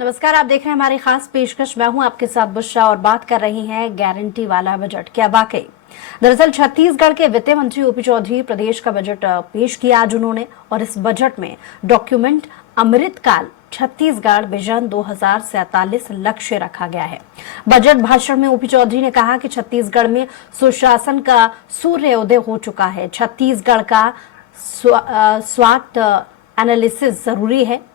नमस्कार, आप देख रहे हैं हमारी खास पेशकश। मैं हूं आपके साथ बुशरा और बात कर रही हैं गारंटी वाला बजट। क्या वाकई? दरअसल छत्तीसगढ़ के वित्त मंत्री ओपी चौधरी प्रदेश का बजट पेश किया आज उन्होंने, और इस बजट में डॉक्यूमेंट अमृतकाल छत्तीसगढ़ विजन 2047 लक्ष्य रखा गया है। बजट भाषण में ओपी चौधरी ने कहा कि छत्तीसगढ़ में सुशासन का सूर्योदय हो चुका है। छत्तीसगढ़ का स्वाट एनालिसिस जरूरी है,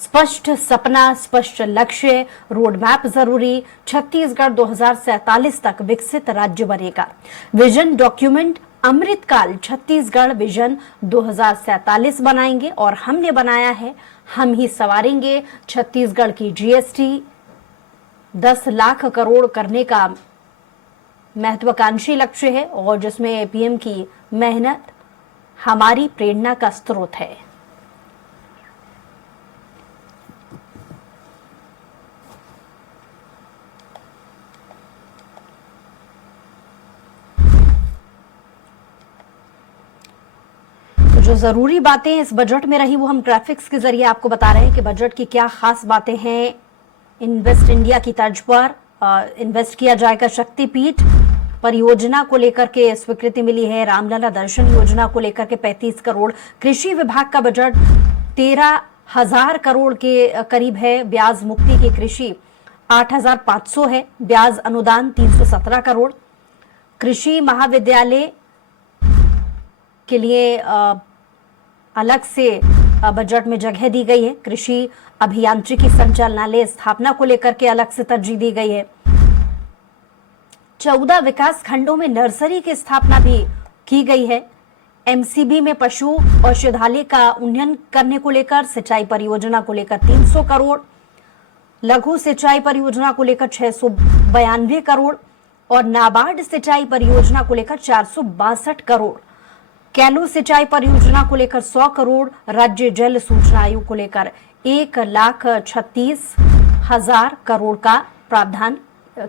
स्पष्ट सपना, स्पष्ट लक्ष्य, रोड मैप जरूरी। छत्तीसगढ़ 2047 तक विकसित राज्य बनेगा। विजन डॉक्यूमेंट अमृतकाल छत्तीसगढ़ विजन 2047 बनाएंगे और हमने बनाया है, हम ही संवारेंगे। छत्तीसगढ़ की जीएसटी 10 लाख करोड़ करने का महत्वाकांक्षी लक्ष्य है, और जिसमें पीएम की मेहनत हमारी प्रेरणा का स्रोत है। जो जरूरी बातें इस बजट में रही वो हम ग्राफिक्स के जरिए आपको बता रहे हैं कि बजट की क्या खास बातें हैं। इन्वेस्ट इंडिया की तर्ज पर इन्वेस्ट किया जाएगा। शक्तिपीठ परियोजना को लेकर के स्वीकृति मिली है। रामलला दर्शन योजना को लेकर के 35 करोड़। कृषि विभाग का बजट 13,000 करोड़ के करीब है। ब्याज मुक्ति की कृषि 8,500 है। ब्याज अनुदान 317 करोड़। कृषि महाविद्यालय के लिए अलग से बजट में जगह दी गई है। कृषि अभियांत्रिकी संचालनालय स्थापना को लेकर के अलग से तरजीह दी गई है। 14 विकास खंडों में नर्सरी की स्थापना भी की गई है। एमसीबी में पशु औषधालय का उन्नयन करने को लेकर, सिंचाई परियोजना को लेकर 300 करोड़, लघु सिंचाई परियोजना को लेकर 692 करोड़ और नाबार्ड सिंचाई परियोजना को लेकर 462 करोड़। कैलो सिंचाई परियोजना को लेकर 100 करोड़। राज्य जल सूचना आयोग को लेकर 1,36,000 करोड़ का प्रावधान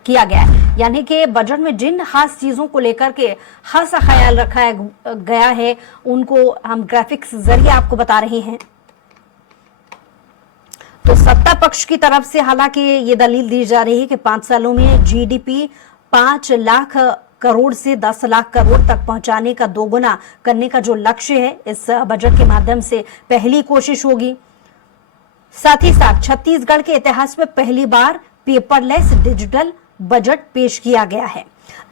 किया गया है। यानी कि बजट में जिन खास चीजों को लेकर के खास ख्याल रखा गया है उनको हम ग्राफिक्स जरिए आपको बता रहे हैं। तो सत्ता पक्ष की तरफ से हालांकि ये दलील दी जा रही है कि 5 सालों में जीडीपी 5 लाख करोड़ से 10 लाख करोड़ तक पहुंचाने का दोगुना करने का जो लक्ष्य है, इस बजट के माध्यम से पहली कोशिश होगी। साथ ही साथ छत्तीसगढ़ के इतिहास में पहली बार पेपरलेस डिजिटल बजट पेश किया गया है।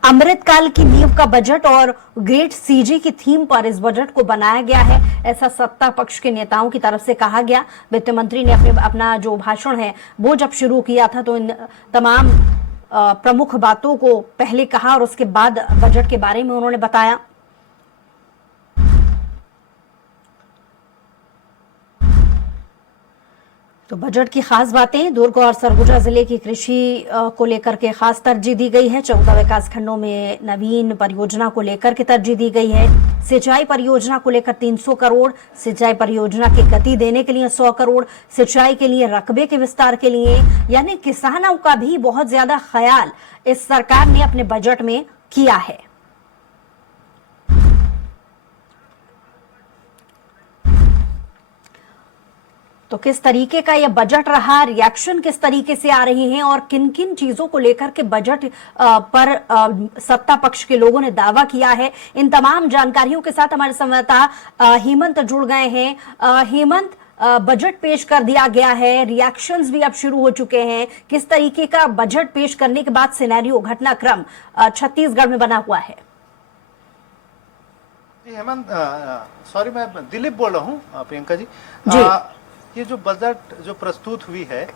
अमृतकाल की नींव का बजट और ग्रेट सीजी की थीम पर इस बजट को बनाया गया है, ऐसा सत्ता पक्ष के नेताओं की तरफ से कहा गया। वित्त मंत्री ने अपना जो भाषण है वो जब शुरू किया था तो इन तमाम प्रमुख बातों को पहले कहा और उसके बाद बजट के बारे में उन्होंने बताया। तो बजट की खास बातें, दुर्ग और सरगुजा जिले की कृषि को लेकर के खास तरजीह दी गई है। 14 विकास खंडों में नवीन परियोजना को लेकर के तरजीह दी गई है। सिंचाई परियोजना को लेकर 300 करोड़, सिंचाई परियोजना की गति देने के लिए 100 करोड़, सिंचाई के लिए रकबे के विस्तार के लिए, यानी किसानों का भी बहुत ज्यादा ख्याल इस सरकार ने अपने बजट में किया है। तो किस तरीके का यह बजट रहा, रिएक्शन किस तरीके से आ रहे हैं और किन किन चीजों को लेकर के बजट पर सत्ता पक्ष के लोगों ने दावा किया है, इन तमाम जानकारियों के साथ हमारे संवाददाता हेमंत जुड़ गए हैं। हेमंत, बजट पेश कर दिया गया है, रिएक्शंस भी अब शुरू हो चुके हैं। किस तरीके का बजट पेश करने के बाद सिनेरियो, घटनाक्रम छत्तीसगढ़ में बना हुआ है? जी हेमंत, सॉरी मैं दिलीप बोल रहा हूँ प्रियंका जी। ये जो बजट जो प्रस्तुत हुई है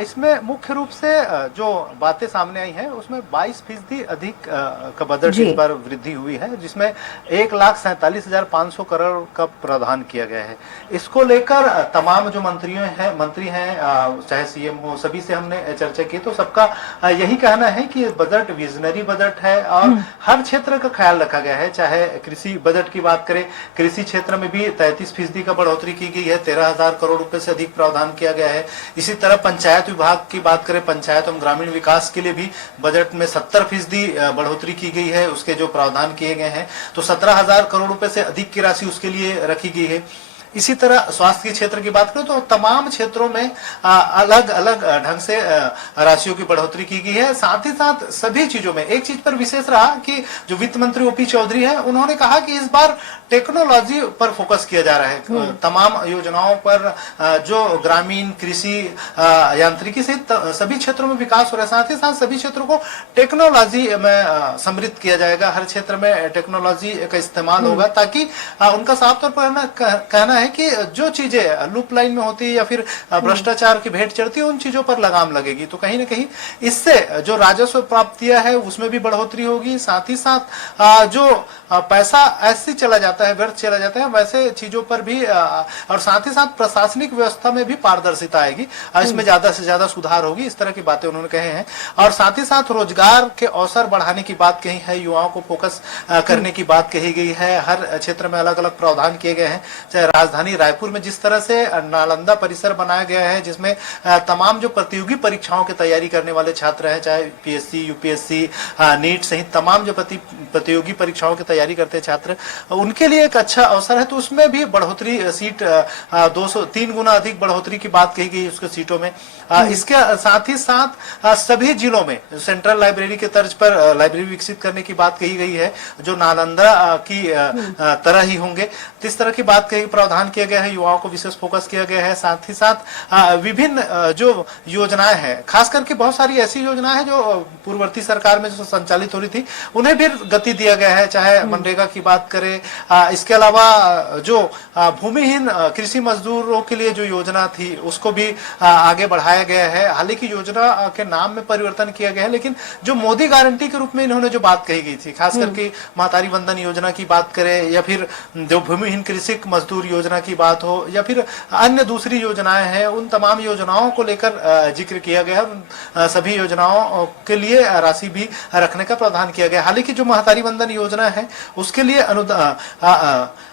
इसमें मुख्य रूप से जो बातें सामने आई हैं उसमें 22% अधिक का बजट इस बार वृद्धि हुई है, जिसमें 1,47,500 करोड़ का प्रावधान किया गया है। इसको लेकर तमाम जो मंत्री हैं चाहे सीएम हो, सभी से हमने चर्चा की तो सबका यही कहना है कि बजट विजनरी बजट है और हर क्षेत्र का ख्याल रखा गया है। चाहे कृषि बजट की बात करें, कृषि क्षेत्र में भी 33% का बढ़ोतरी की गई है, 13,000 करोड़ रुपए से अधिक प्रावधान किया गया है। इसी तरह पंचायत विभाग की बात करें, पंचायत एवं ग्रामीण विकास के लिए भी बजट में 70% बढ़ोतरी की गई है, उसके जो प्रावधान किए गए हैं। तो 17,000 करोड़ रुपए से अधिक की राशि उसके लिए रखी गई है। इसी तरह स्वास्थ्य के क्षेत्र की बात करें तो तमाम क्षेत्रों में अलग अलग ढंग से राशियों की बढ़ोतरी की गई है। साथ ही साथ सभी चीजों में एक चीज पर विशेष रहा कि जो वित्त मंत्री ओपी चौधरी है, उन्होंने कहा कि इस बार टेक्नोलॉजी पर फोकस किया जा रहा है। तमाम योजनाओं पर जो ग्रामीण, कृषि, यांत्रिकी सहित सभी क्षेत्रों में विकास हो रहा है। साथ ही साथ सभी क्षेत्रों को टेक्नोलॉजी में समृद्ध किया जाएगा। हर क्षेत्र में टेक्नोलॉजी का इस्तेमाल होगा, ताकि उनका साफ तौर पर कहना है कि जो चीजें लूप लाइन में होती है या फिर भ्रष्टाचार की भेंट चढ़ती है, उन चीजों पर लगाम लगेगी। तो कहीं ना कहीं इससे जो राजस्व प्राप्तियां है उसमें भी बढ़ोतरी होगी। साथ ही साथ जो पैसा ऐसे चला जाता है, व्यर्थ चला जाता है, वैसे चीजों पर भी और साथ ही साथ प्रशासनिक व्यवस्था में भी पारदर्शिता आएगी, इसमें ज्यादा से ज्यादा सुधार होगी। इस तरह की बातें उन्होंने कहे हैं। और साथ ही साथ रोजगार के अवसर बढ़ाने की बात कही है, युवाओं को फोकस करने की बात कही गई है। हर क्षेत्र में अलग अलग प्रावधान किए गए हैं। चाहे राजधानी रायपुर में जिस तरह से नालंदा परिसर बनाया गया है, जिसमें तमाम जो प्रतियोगी परीक्षाओं की तैयारी करने वाले छात्र हैं, चाहे पीएससी, यूपीएससी, नीट सहित तमाम जो प्रतियोगी परीक्षाओं की तैयारी करते छात्र, उनके लिए एक अच्छा अवसर है। तो उसमें भी बढ़ोतरी, सीट 203 गुना अधिक बढ़ोतरी की बात कही गई उसके सीटों में। इसके साथ ही साथ सभी जिलों में सेंट्रल लाइब्रेरी के तर्ज पर लाइब्रेरी विकसित करने की बात कही गई है, जो नालंदा की तरह ही होंगे। इस तरह की बात कही, प्रावधान किया गया है। युवाओं को विशेष फोकस किया गया है। साथ ही साथ विभिन्न जो योजनाएं हैं, खास करके बहुत सारी ऐसी योजनाएं हैं जो पूर्ववर्ती सरकार में जो संचालित हो रही थी, उन्हें भी गति दिया गया है। चाहे मनरेगा की बात करें, इसके अलावा जो भूमिहीन कृषि मजदूरों के लिए जो योजना थी, उसको भी आगे बढ़ाया गया है। हालांकि योजना के नाम में परिवर्तन किया गया है, लेकिन जो मोदी गारंटी के रूप में इन्होंने जो बात कही गई थी, खास करके महतारी वंदन योजना की बात करें, या फिर जो भूमिहीन कृषि मजदूर योजना की बात हो, या फिर अन्य दूसरी योजनाएं हैं, उन तमाम योजनाओं को लेकर जिक्र किया गया है। सभी योजनाओं के लिए राशि भी रखने का प्रावधान किया गया। हालांकि जो महतारी वंदन योजना है, उसके लिए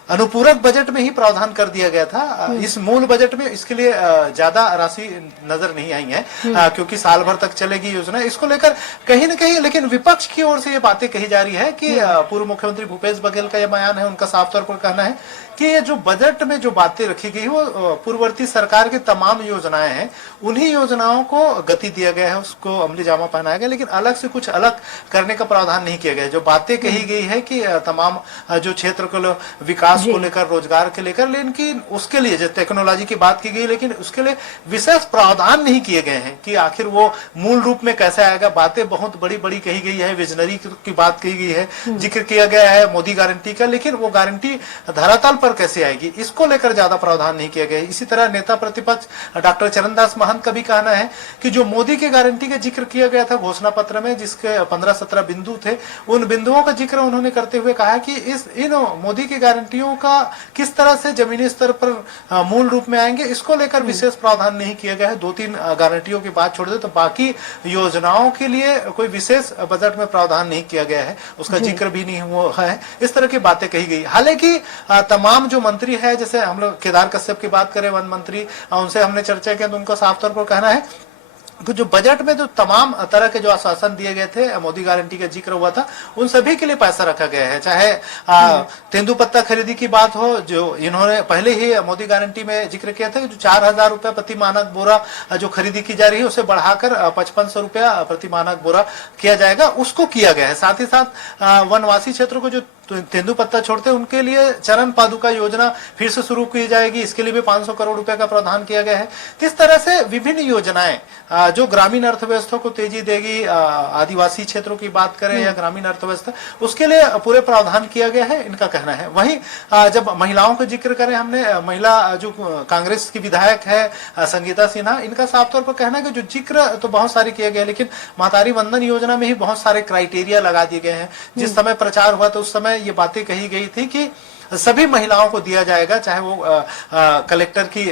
अनुपूरक बजट में ही प्रावधान कर दिया गया था। इस मूल बजट में इसके लिए ज्यादा राशि नजर नहीं आई है, क्योंकि साल भर तक चलेगी योजना। इसको लेकर कहीं न कहीं लेकिन विपक्ष की ओर से ये बातें कही जा रही है कि पूर्व मुख्यमंत्री भूपेश बघेल का यह बयान है, उनका साफ तौर पर कहना है कि ये जो बजट में जो बातें रखी गई, वो पूर्ववर्ती सरकार की तमाम योजनाएं हैं, उन्हीं योजनाओं को गति दिया गया है, उसको अमली जामा पहनाया गया, लेकिन अलग से कुछ अलग करने का प्रावधान नहीं किया गया। जो बातें कही गई है कि तमाम जो क्षेत्र को विकास को लेकर, रोजगार के लेकर, लेकिन उसके लिए जो टेक्नोलॉजी की बात की गई, लेकिन उसके लिए विशेष प्रावधान नहीं किए गए हैं कि आखिर वो मूल रूप में कैसे आएगा। बातें बहुत बड़ी बड़ी कही गई है, विजनरी की बात कही गई है, जिक्र किया गया है मोदी गारंटी का, लेकिन वो गारंटी धरातल पर कैसे आएगी, इसको लेकर ज्यादा प्रावधान नहीं किया गया। इसी तरह नेता प्रतिपक्ष डॉक्टर चरणदास महंत का भी कहना है कि जो मोदी की गारंटी का जिक्र किया गया था घोषणा पत्र में, जिसके 15-17 बिंदु थे, उन बिंदुओं का जिक्र उन्होंने करते हुए कहा कि इन मोदी की गारंटियों का किस तरह से जमीनी स्तर पर मूल रूप में आएंगे, इसको लेकर विशेष प्रावधान नहीं किया गया है। 2-3 गारंटियों की बात छोड़ दे तो बाकी योजनाओं के लिए कोई विशेष बजट में प्रावधान नहीं किया गया है, उसका जिक्र भी नहीं हुआ है। इस तरह की बातें कही गई। हालांकि तमाम जो मंत्री है, जैसे हम लोग केदार कश्यप की बात करें, वन मंत्री, उनसे हमने चर्चा की तो उनका साफ तौर पर कहना है तो जो बजट में जो तमाम तरह के जो आश्वासन दिए गए थे, मोदी गारंटी का जिक्र हुआ था, उन सभी के लिए पैसा रखा गया है। चाहे तेंदुपत्ता खरीदी की बात हो, जो इन्होंने पहले ही मोदी गारंटी में जिक्र किया था कि जो 4,000 रुपया प्रति मानक बोरा जो खरीदी की जा रही है, उसे बढ़ाकर 5,500 रुपया प्रति मानक बोरा किया जाएगा, उसको किया गया है। साथ ही साथ वनवासी क्षेत्रों को जो तेंदुपत्ता छोड़ते हैं, उनके लिए चरण पादुका योजना फिर से शुरू की जाएगी, इसके लिए भी 500 करोड़ रुपए का प्रावधान किया गया है। इस तरह से विभिन्न योजनाएं जो ग्रामीण अर्थव्यवस्था को तेजी देगी, आदिवासी क्षेत्रों की बात करें या ग्रामीण अर्थव्यवस्था, उसके लिए पूरे प्रावधान किया गया है, इनका कहना है। वहीं जब महिलाओं का जिक्र करें, हमने महिला जो कांग्रेस की विधायक है संगीता सिन्हा, इनका साफ तौर पर कहना है कि जो जिक्र तो बहुत सारे किए गए, लेकिन महतारी वंदन योजना में ही बहुत सारे क्राइटेरिया लगा दिए गए हैं। जिस समय प्रचार हुआ तो उस समय ये बातें कही गई थी कि सभी महिलाओं को दिया जाएगा, चाहे वो कलेक्टर की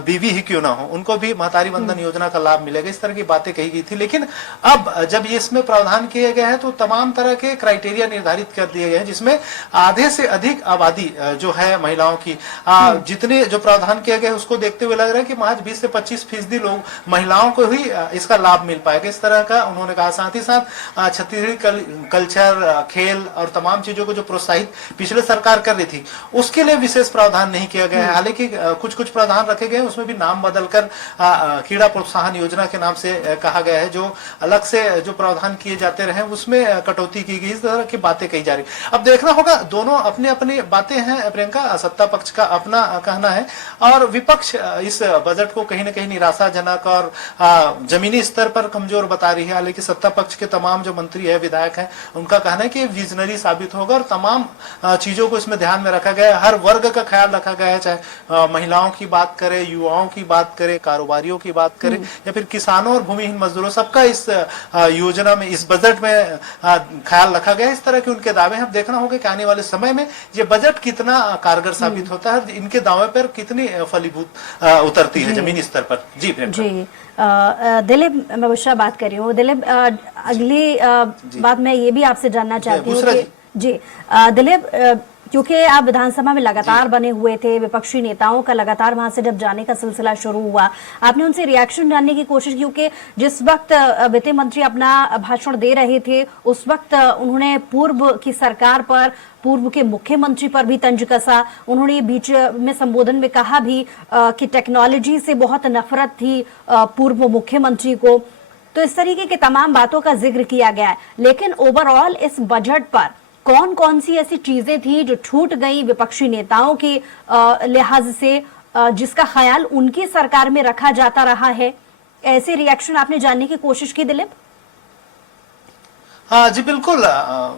बीवी ही क्यों ना हो, उनको भी महतारी वंदन योजना का लाभ मिलेगा। इस तरह की बातें कही गई थी। लेकिन अब जब ये इसमें प्रावधान किए गए हैं तो तमाम तरह के क्राइटेरिया निर्धारित कर दिए गए हैं, जिसमें आधे से अधिक आबादी जो है महिलाओं की, जितने जो प्रावधान किया गया है उसको देखते हुए लग रहा है कि महज 20 से 25% लोग महिलाओं को ही इसका लाभ मिल पाएगा। इस तरह का उन्होंने कहा। साथ ही साथ छत्तीसगढ़ी कल्चर, खेल और तमाम चीजों को जो प्रोत्साहित पिछले सरकार कर रही थी, उसके लिए विशेष प्रावधान नहीं किया गया है। हालांकि कुछ कुछ प्रावधान रखे गए, उसमें भी नाम बदलकर कीड़ा प्रोत्साहन योजना के नाम से कहा गया है। जो अलग से जो प्रावधान किए जाते रहे उसमें कटौती की गई, इस तरह की बातें कही जा रही। अब देखना होगा, दोनों अपनी अपनी बातें हैं प्रियंका। सत्ता पक्ष का अपना कहना है और विपक्ष इस बजट को कहीं ना कहीं निराशाजनक और जमीनी स्तर पर कमजोर बता रही है। हालांकि सत्ता पक्ष के तमाम जो मंत्री है, विधायक हैं, उनका कहना है कि विजनरी साबित होगा और तमाम चीजों को इसमें ध्यान में रखा गया है। हर वर्ग का ख्याल रखा गया है, चाहे महिलाओं की बात करें, युवाओं की बात करें, कारोबारियों की बात करें या फिर किसानों और भूमिहीन मजदूरों, सबका इस योजना में, इस बजट में ख्याल रखा गया। इस तरह के उनके दावे हैं। अब देखना होगा कि आने वाले समय में ये बजट कितना कारगर साबित होता है, इनके दावे पर कितनी फलीभूत उतरती है जमीनी स्तर पर। जी दिलीप, मैं बुशरा बात कर रही हूँ। दिलीप, अगली बात मैं ये भी आपसे जानना चाहती हूँ कि जी दिलीप, क्योंकि आप विधानसभा में लगातार बने हुए थे, विपक्षी नेताओं का लगातार वहां से जब जाने का सिलसिला शुरू हुआ, आपने उनसे रिएक्शन जानने की कोशिश की, क्योंकि जिस वक्त वित्त मंत्री अपना भाषण दे रहे थे उस वक्त उन्होंने पूर्व की सरकार पर, पूर्व के मुख्यमंत्री पर भी तंज कसा। उन्होंने बीच में संबोधन में कहा भी कि टेक्नोलॉजी से बहुत नफरत थी पूर्व मुख्यमंत्री को। तो इस तरीके की तमाम बातों का जिक्र किया गया है, लेकिन ओवरऑल इस बजट पर कौन कौन सी ऐसी चीजें थी जो छूट गई विपक्षी नेताओं के लिहाज से, जिसका ख्याल उनकी सरकार में रखा जाता रहा है? ऐसे रिएक्शन आपने जानने की कोशिश की दिलीप? हाँ जी, बिल्कुल।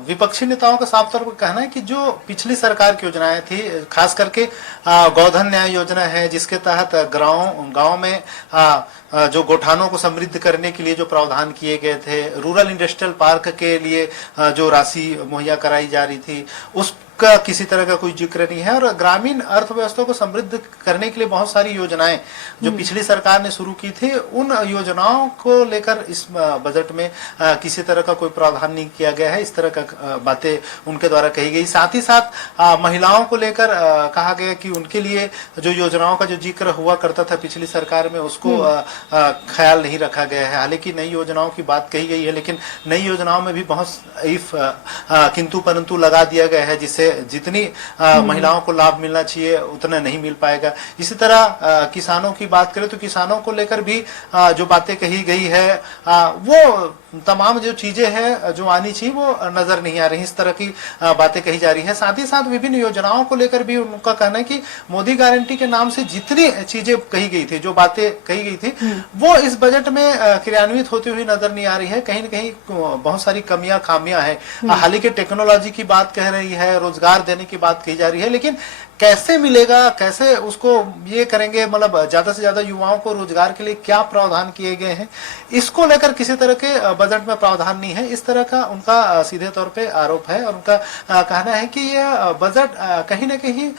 विपक्षी नेताओं का साफ तौर पर कहना है कि जो पिछली सरकार की योजनाएं थी, खास करके गोधन न्याय योजना है, जिसके तहत गांव में जो गोठानों को समृद्ध करने के लिए जो प्रावधान किए गए थे, रूरल इंडस्ट्रियल पार्क के लिए जो राशि मुहैया कराई जा रही थी, उसका किसी तरह का कोई जिक्र नहीं है। और ग्रामीण अर्थव्यवस्था को समृद्ध करने के लिए बहुत सारी योजनाएं जो पिछली सरकार ने शुरू की थी, उन योजनाओं को लेकर इस बजट में किसी तरह का कोई प्रावधान नहीं किया गया है। इस तरह का बातें उनके द्वारा कही गई। साथ ही साथ महिलाओं को लेकर कहा गया कि उनके लिए जो योजनाओं का जो जिक्र हुआ करता था पिछली सरकार में, उसको ख्याल नहीं रखा गया है। हालांकि नई योजनाओं की बात कही गई है, लेकिन नई योजनाओं में भी बहुत इफ किंतु परंतु लगा दिया गया है, जिससे जितनी महिलाओं को लाभ मिलना चाहिए उतना नहीं मिल पाएगा। इसी तरह किसानों की बात करें तो किसानों को लेकर भी जो बातें कही गई है, वो तमाम जो चीजें हैं जो आनी चाहिए वो नजर नहीं आ रही। इस तरह की बातें कही जा रही है। साथ ही साथ विभिन्न योजनाओं को लेकर भी उनका कहना है कि मोदी गारंटी के नाम से जितनी चीजें कही गई थी, जो बातें कही गई थी, वो इस बजट में क्रियान्वित होती हुई नजर नहीं आ रही है। कहीं न कहीं बहुत सारी कमियां खामियां हैं। हालांकि टेक्नोलॉजी की बात कह रही है, रोजगार देने की बात कही जा रही है, लेकिन कैसे मिलेगा, कैसे उसको ये करेंगे, मतलब ज्यादा से ज्यादा युवाओं को रोजगार के लिए क्या प्रावधान किए गए हैं, इसको लेकर किसी तरह के बजट में प्रावधान नहीं है। इस तरह का उनका सीधे तौर पे आरोप है। और उनका कहना है कि यह बजट कहीं ना कहीं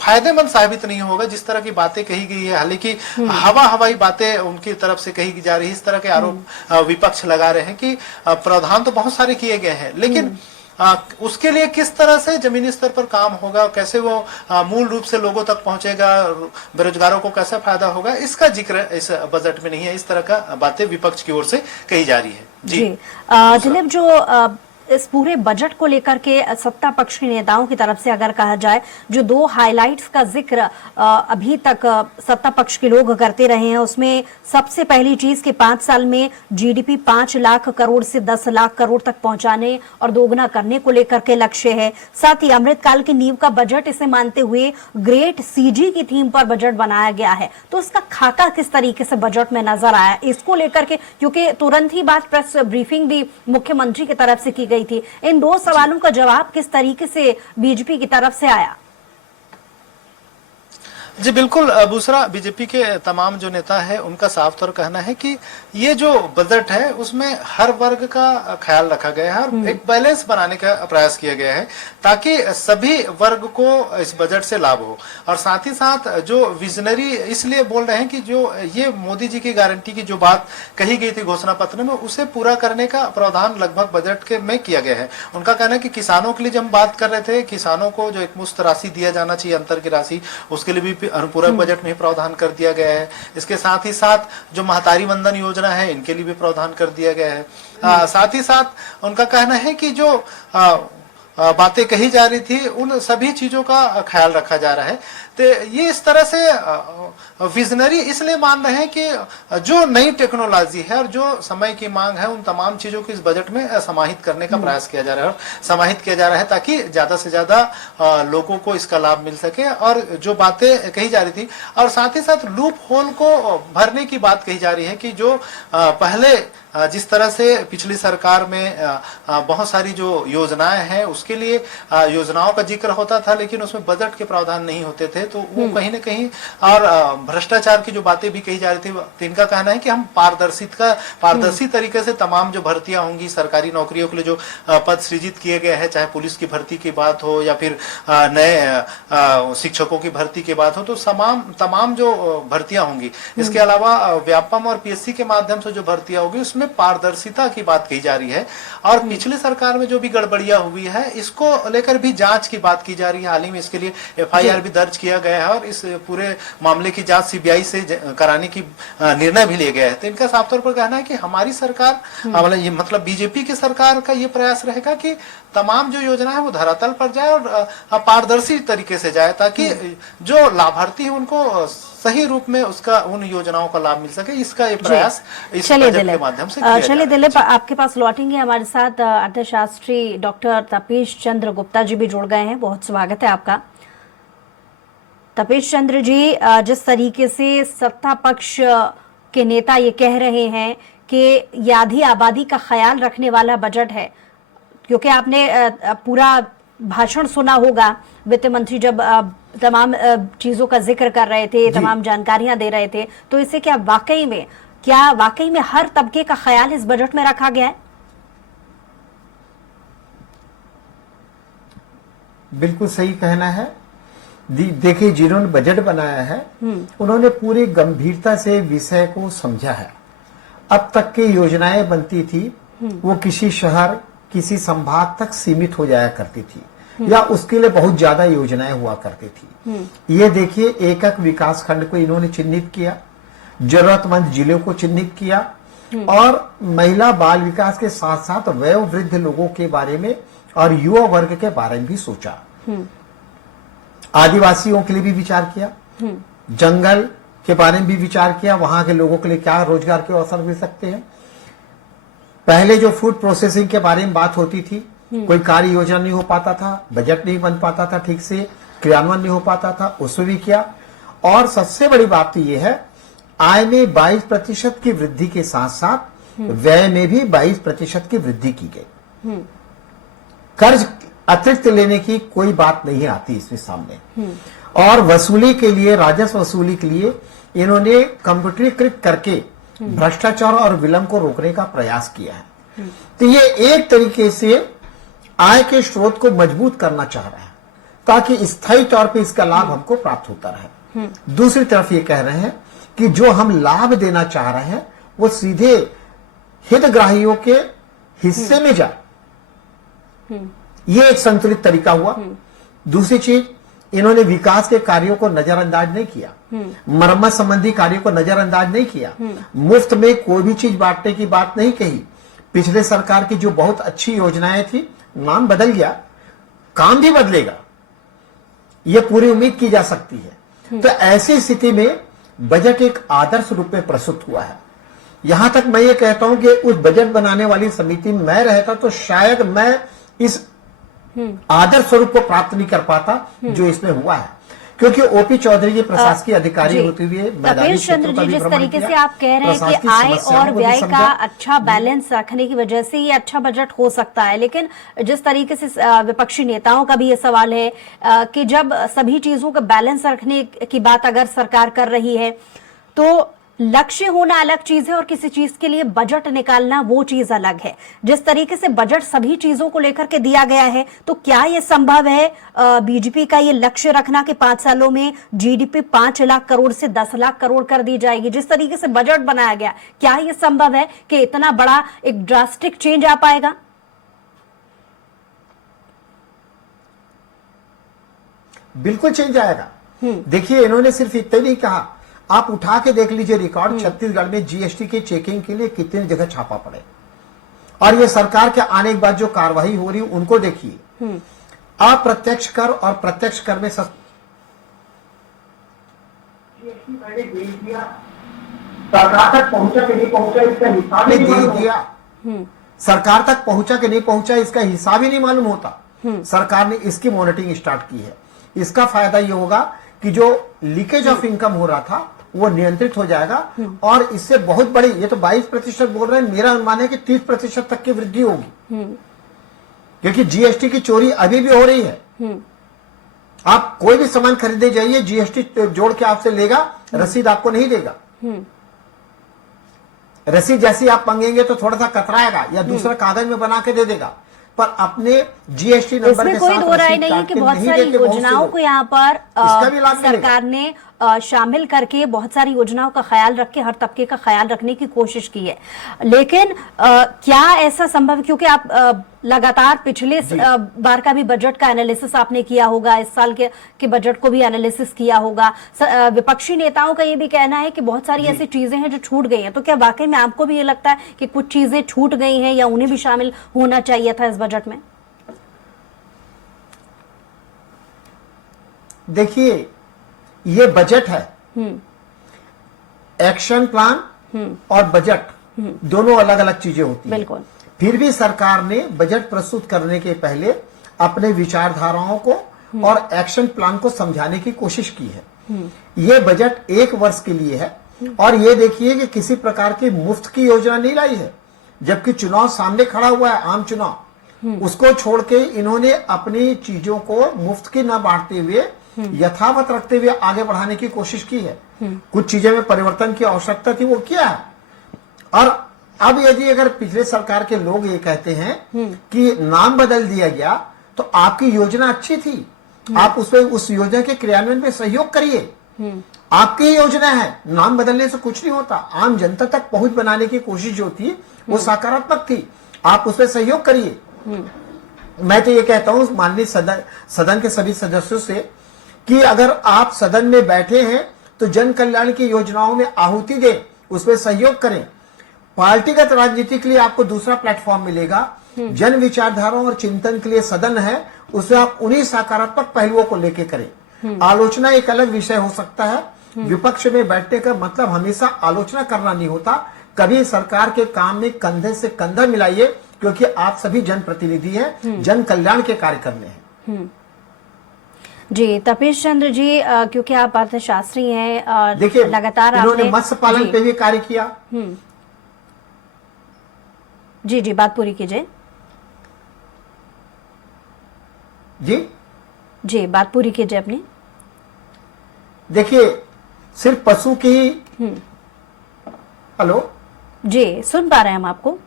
फायदेमंद साबित नहीं होगा, जिस तरह की बातें कही गई है। हालांकि हवाई बातें उनकी तरफ से कही जा रही है। इस तरह के आरोप विपक्ष लगा रहे हैं कि प्रावधान तो बहुत सारे किए गए हैं, लेकिन उसके लिए किस तरह से जमीनी स्तर पर काम होगा, कैसे वो मूल रूप से लोगों तक पहुंचेगा, बेरोजगारों को कैसा फायदा होगा, इसका जिक्र इस बजट में नहीं है। इस तरह का बातें विपक्ष की ओर से कही जा रही है। जी दिलीप, जो इस पूरे बजट को लेकर के सत्ता पक्ष के नेताओं की तरफ से अगर कहा जाए, जो 2 हाइलाइट्स का जिक्र अभी तक सत्ता पक्ष के लोग करते रहे हैं, उसमें सबसे पहली चीज कि 5 साल में जीडीपी 5 लाख करोड़ से 10 लाख करोड़ तक पहुंचाने और दोगुना करने को लेकर के लक्ष्य है। साथ ही अमृतकाल की नींव का बजट इसे मानते हुए ग्रेट सीजी की थीम पर बजट बनाया गया है। तो इसका खाका किस तरीके से बजट में नजर आया, इसको लेकर के, क्योंकि तुरंत ही बात प्रेस ब्रीफिंग भी मुख्यमंत्री की तरफ से की गई थी, इन 2 सवालों का जवाब किस तरीके से बीजेपी की तरफ से आया? जी बिल्कुल। दूसरा, बीजेपी के तमाम जो नेता है उनका साफ तौर कहना है कि ये जो बजट है उसमें हर वर्ग का ख्याल रखा गया है और एक बैलेंस बनाने का प्रयास किया गया है, ताकि सभी वर्ग को इस बजट से लाभ हो। और साथ ही साथ जो विजनरी इसलिए बोल रहे हैं कि जो ये मोदी जी की गारंटी की जो बात कही गई थी घोषणा पत्र में, उसे पूरा करने का प्रावधान लगभग बजट के में किया गया है। उनका कहना है कि किसानों के लिए जब हम बात कर रहे थे, किसानों को जो एक मुश्त राशि दिया जाना चाहिए, अंतर की राशि, उसके लिए भी अनुपूरक बजट में ही प्रावधान कर दिया गया है। इसके साथ ही साथ जो महतारी वंदन योजना है, इनके लिए भी प्रावधान कर दिया गया है। साथ ही साथ उनका कहना है कि जो बातें कही जा रही थी, उन सभी चीजों का ख्याल रखा जा रहा है। तो ये इस तरह से विजनरी इसलिए मान रहे हैं कि जो नई टेक्नोलॉजी है और जो समय की मांग है, उन तमाम चीजों को इस बजट में समाहित करने का प्रयास किया जा रहा है और समाहित किया जा रहा है ताकि ज्यादा से ज्यादा लोगों को इसका लाभ मिल सके। और जो बातें कही जा रही थी और साथ ही साथ लूप होल को भरने की बात कही जा रही है कि जो पहले जिस तरह से पिछली सरकार में बहुत सारी जो योजनाएं हैं उसके लिए योजनाओं का जिक्र होता था, लेकिन उसमें बजट के प्रावधान नहीं होते थे, तो वो कहीं ना कहीं और भ्रष्टाचार की जो बातें भी कही जा रही थी, तो इनका कहना है कि हम पारदर्शी तरीके से तमाम जो भर्तियां होंगी सरकारी नौकरियों के लिए जो पद सृजित किए गए हैं, चाहे पुलिस की भर्ती की बात हो या फिर नए शिक्षकों की भर्ती की बात हो, तो तमाम जो भर्तियां होंगी। इसके अलावा व्यापम और पीएससी के माध्यम से जो भर्तियां होगी उसमें पारदर्शिता की बात कही जा रही है। और पिछली सरकार में जो भी गड़बड़ियां हुई है इसको लेकर भी जांच की बात की जा रही है। हाल ही में इसके लिए एफआईआर भी दर्ज किया गया है और इस पूरे मामले की जांच सीबीआई से कराने की निर्णय भी लिया गया है। तो इनका साफ तौर पर कहना है कि हमारी सरकार मतलब बीजेपी की सरकार का ये प्रयास रहेगा कि तमाम जो योजना है वो धरातल पर जाए और पारदर्शी तरीके से जाए ताकि जो लाभार्थी है उनको सही रूप में उसका उन योजनाओं का लाभ मिल सके। इसका ये प्रयास इस बजट के माध्यम से किया जा रहा है। चलिए दिलीप, आपके पास लौटेंगे। हमारे साथ अर्थशास्त्री डॉक्टर तपेश चंद्र गुप्ता जी भी जुड़ गए हैं। बहुत स्वागत है आपका। तपेश चंद्र जी, जिस तरीके से सत्ता पक्ष के नेता ये कह रहे हैं कि ये आधी आबादी का ख्याल रखने वाला बजट है, क्योंकि आपने पूरा भाषण सुना होगा वित्त मंत्री जब तमाम चीजों का जिक्र कर रहे थे, तमाम जानकारियां दे रहे थे, तो इससे क्या वाकई में हर तबके का ख्याल इस बजट में रखा गया है? बिल्कुल सही कहना है। देखिए, जिन्होंने बजट बनाया है उन्होंने पूरी गंभीरता से विषय को समझा है। अब तक की योजनाएं बनती थी वो किसी शहर किसी संभाग तक सीमित हो जाया करती थी या उसके लिए बहुत ज्यादा योजनाएं हुआ करती थी। ये देखिए, एक एक विकास खंड को इन्होंने चिन्हित किया, जरूरतमंद जिलों को चिन्हित किया और महिला बाल विकास के साथ साथ वयोवृद्ध लोगों के बारे में और युवा वर्ग के बारे में भी सोचा। आदिवासियों के लिए भी विचार किया, जंगल के बारे में भी विचार किया, वहां के लोगों के लिए क्या रोजगार के अवसर मिल सकते हैं। पहले जो फूड प्रोसेसिंग के बारे में बात होती थी, कोई कार्य योजना नहीं हो पाता था, बजट नहीं बन पाता था, ठीक से क्रियान्वयन नहीं हो पाता था, उसमें भी किया। और सबसे बड़ी बात तो यह है, आय में 22% की वृद्धि के साथ साथ व्यय में भी 22% की वृद्धि की गई। कर्ज अतिरिक्त लेने की कोई बात नहीं आती इसमें सामने। और वसूली के लिए, राजस्व वसूली के लिए इन्होंने कंप्यूटरीकृत करके भ्रष्टाचार और विलंब को रोकने का प्रयास किया है। तो ये एक तरीके से आय के स्रोत को मजबूत करना चाह रहा है ताकि स्थायी तौर पे इसका लाभ हमको प्राप्त होता रहे। दूसरी तरफ ये कह रहे हैं कि जो हम लाभ देना चाह रहे हैं वो सीधे हितग्राहियों के हिस्से में जाए, ये एक संतुलित तरीका हुआ। दूसरी चीज, इन्होंने विकास के कार्यों को नजरअंदाज नहीं किया, मरम्मत संबंधी कार्यों को नजरअंदाज नहीं किया, मुफ्त में कोई भी चीज बांटने की बात नहीं कही। पिछले सरकार की जो बहुत अच्छी योजनाएं थी, नाम बदल गया, काम भी बदलेगा, यह पूरी उम्मीद की जा सकती है। तो ऐसी स्थिति में बजट एक आदर्श रूप में प्रस्तुत हुआ है। यहां तक मैं ये कहता हूं कि उस बजट बनाने वाली समिति में मैं रहता तो शायद मैं इस आदर्श स्वरूप को प्राप्त नहीं कर पाता जो इसमें हुआ है, क्योंकि ओपी चौधरी जी प्रशासकीय अधिकारी होते हुए तपेश चंद्र जी, जिस तरीके से आप कह रहे हैं कि आय और व्यय का अच्छा बैलेंस रखने की वजह से ये अच्छा बजट हो सकता है, लेकिन जिस तरीके से विपक्षी नेताओं का भी ये सवाल है कि जब सभी चीजों का बैलेंस रखने की बात अगर सरकार कर रही है तो लक्ष्य होना अलग चीज है और किसी चीज के लिए बजट निकालना वो चीज अलग है। जिस तरीके से बजट सभी चीजों को लेकर के दिया गया है, तो क्या यह संभव है बीजेपी का ये लक्ष्य रखना कि 5 सालों में जीडीपी 5 लाख करोड़ से 10 लाख करोड़ कर दी जाएगी? जिस तरीके से बजट बनाया गया, क्या यह संभव है कि इतना बड़ा एक ड्रास्टिक चेंज आ पाएगा? बिल्कुल चेंज आएगा। देखिए, इन्होंने सिर्फ इतना नहीं कहा, आप उठा के देख लीजिए रिकॉर्ड, छत्तीसगढ़ में जीएसटी के चेकिंग के लिए कितने जगह छापा पड़े, और ये सरकार के आने के बाद जो कार्रवाई हो रही है उनको देखिए। अप्रत्यक्ष कर और प्रत्यक्ष कर में मैंने दे दिया, सरकार तक पहुंचा कि नहीं पहुंचा इसका हिसाब ही नहीं मालूम दे दिया, सरकार तक पहुंचा कि नहीं पहुंचा इसका हिसाब ही नहीं मालूम होता। सरकार ने इसकी मॉनिटरिंग स्टार्ट की है। इसका फायदा ये होगा कि जो लीकेज ऑफ इनकम हो रहा था वो नियंत्रित हो जाएगा और इससे बहुत बड़ी, ये तो 22% बोल रहे हैं, मेरा अनुमान है कि 30% तक की वृद्धि होगी, क्योंकि जीएसटी की चोरी अभी भी हो रही है। आप कोई भी सामान खरीदे जाइए, जीएसटी जोड़ के आपसे लेगा, रसीद आपको नहीं देगा। रसीद जैसी आप मांगेंगे तो थोड़ा सा कतराएगा या दूसरा कागज में बना के दे देगा, पर अपने जीएसटी नंबर के इसमें कोई साथ दो राय रसीद नहीं है काट कि के बहुत नहीं सारी देते बहुत से योजनाओं लोग। को यहाँ पर इसका भी लाभ मिलेगा। सरकार ने शामिल करके बहुत सारी योजनाओं का ख्याल रख के हर तबके का ख्याल रखने की कोशिश की है, लेकिन क्या ऐसा संभव, क्योंकि आप लगातार पिछले बार का भी बजट का एनालिसिस आपने किया होगा, इस साल के बजट को भी एनालिसिस किया होगा, विपक्षी नेताओं का ये भी कहना है कि बहुत सारी ऐसी चीजें हैं जो छूट गई हैं, तो क्या वाकई में आपको भी ये लगता है कि कुछ चीजें छूट गई हैं या उन्हें भी शामिल होना चाहिए था इस बजट में? देखिए, ये बजट है, एक्शन प्लान और बजट दोनों अलग अलग चीजें होती हैं। बिल्कुल। फिर भी सरकार ने बजट प्रस्तुत करने के पहले अपने विचारधाराओं को और एक्शन प्लान को समझाने की कोशिश की है। ये बजट 1 वर्ष के लिए है और ये देखिए कि किसी प्रकार की मुफ्त की योजना नहीं लाई है, जबकि चुनाव सामने खड़ा हुआ है, आम चुनाव, उसको छोड़ के इन्होंने अपनी चीजों को मुफ्त की न बांटते हुए यथावत रखते हुए आगे बढ़ाने की कोशिश की है। कुछ चीजें में परिवर्तन की आवश्यकता थी, वो किया है। और अब यदि अगर पिछले सरकार के लोग ये कहते हैं कि नाम बदल दिया गया तो आपकी योजना अच्छी थी, आप उस योजना के क्रियान्वयन में सहयोग करिए, आपकी योजना है, नाम बदलने से कुछ नहीं होता। आम जनता तक पहुंच बनाने की कोशिश जो थी वो सकारात्मक थी, आप उसमें सहयोग करिए। मैं तो ये कहता हूं माननीय सदन के सभी सदस्यों से कि अगर आप सदन में बैठे हैं तो जन कल्याण की योजनाओं में आहुति दें, उसमें सहयोग करें। पार्टीगत राजनीति के लिए आपको दूसरा प्लेटफॉर्म मिलेगा, जन विचारधाराओं और चिंतन के लिए सदन है, उसमें आप उन्हीं सकारात्मक पहलुओं को लेके करें। आलोचना एक अलग विषय हो सकता है, विपक्ष में बैठने का मतलब हमेशा आलोचना करना नहीं होता, कभी सरकार के काम में कंधे से कंधा मिलाइए, क्योंकि आप सभी जनप्रतिनिधि हैं, जन कल्याण के कार्य करने हैं। जी तपेश चंद्र जी, क्योंकि आप अर्थशास्त्री हैं, देखिए लगातार इन्होंने मत्स्य पालन पे भी कार्य किया। जी बात पूरी कीजिए। जी बात पूरी कीजिए अपनी। देखिए सिर्फ पशु की हेलो जी सुन पा रहे हैं हम आपको।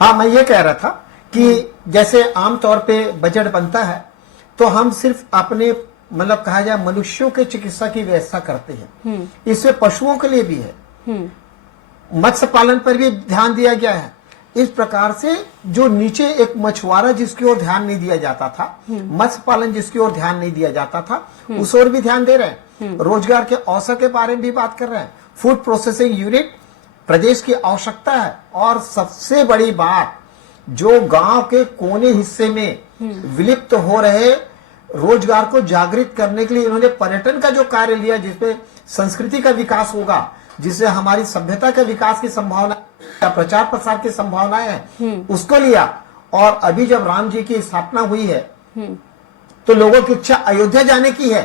हाँ, मैं ये कह रहा था कि जैसे आमतौर पे बजट बनता है तो हम सिर्फ अपने मतलब कहा जाए मनुष्यों के चिकित्सा की व्यवस्था करते हैं, इसमें पशुओं के लिए भी है, मत्स्य पालन पर भी ध्यान दिया गया है। इस प्रकार से जो नीचे एक मछुआरा जिसकी ओर ध्यान नहीं दिया जाता था, मत्स्य पालन जिसकी ओर ध्यान नहीं दिया जाता था, उस ओर भी ध्यान दे रहे हैं। रोजगार के अवसर के बारे में भी बात कर रहे हैं। फूड प्रोसेसिंग यूनिट प्रदेश की आवश्यकता है। और सबसे बड़ी बात, जो गांव के कोने हिस्से में विलुप्त हो रहे रोजगार को जागृत करने के लिए इन्होंने पर्यटन का जो कार्य लिया, जिसमें संस्कृति का विकास होगा, जिससे हमारी सभ्यता के विकास की संभावना या प्रचार प्रसार की संभावनाएं हैं, उसको लिया। और अभी जब राम जी की स्थापना हुई है तो लोगों की इच्छा अयोध्या जाने की है,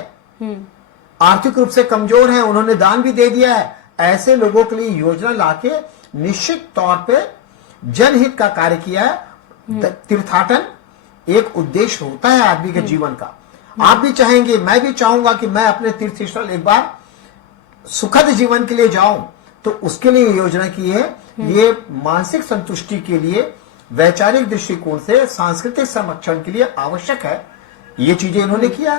आर्थिक रूप से कमजोर हैं, उन्होंने दान भी दे दिया है। ऐसे लोगों के लिए योजना लाके निश्चित तौर पे जनहित का कार्य किया है। तीर्थाटन एक उद्देश्य होता है आदमी के जीवन का। आप भी चाहेंगे, मैं भी चाहूंगा कि मैं अपने तीर्थ स्थल एक बार सुखद जीवन के लिए जाऊं, तो उसके लिए योजना की है। ये मानसिक संतुष्टि के लिए, वैचारिक दृष्टिकोण से, सांस्कृतिक संरक्षण के लिए आवश्यक है। ये चीजें इन्होंने किया।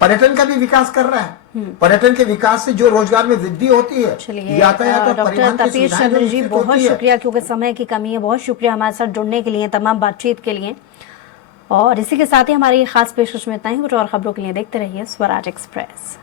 पर्यटन का भी विकास कर रहा है। पर्यटन के विकास से जो रोजगार में वृद्धि होती है, यातायात और परिवहन की तपेश सुविधाएं चंद्र जी, विकसित बहुत होती है। शुक्रिया, क्योंकि समय की कमी है। बहुत शुक्रिया हमारे साथ जुड़ने के लिए, तमाम बातचीत के लिए। और इसी के साथ ही हमारी खास पेशकश में इतना ही। कुछ और खबरों के लिए देखते रहिए स्वराज एक्सप्रेस।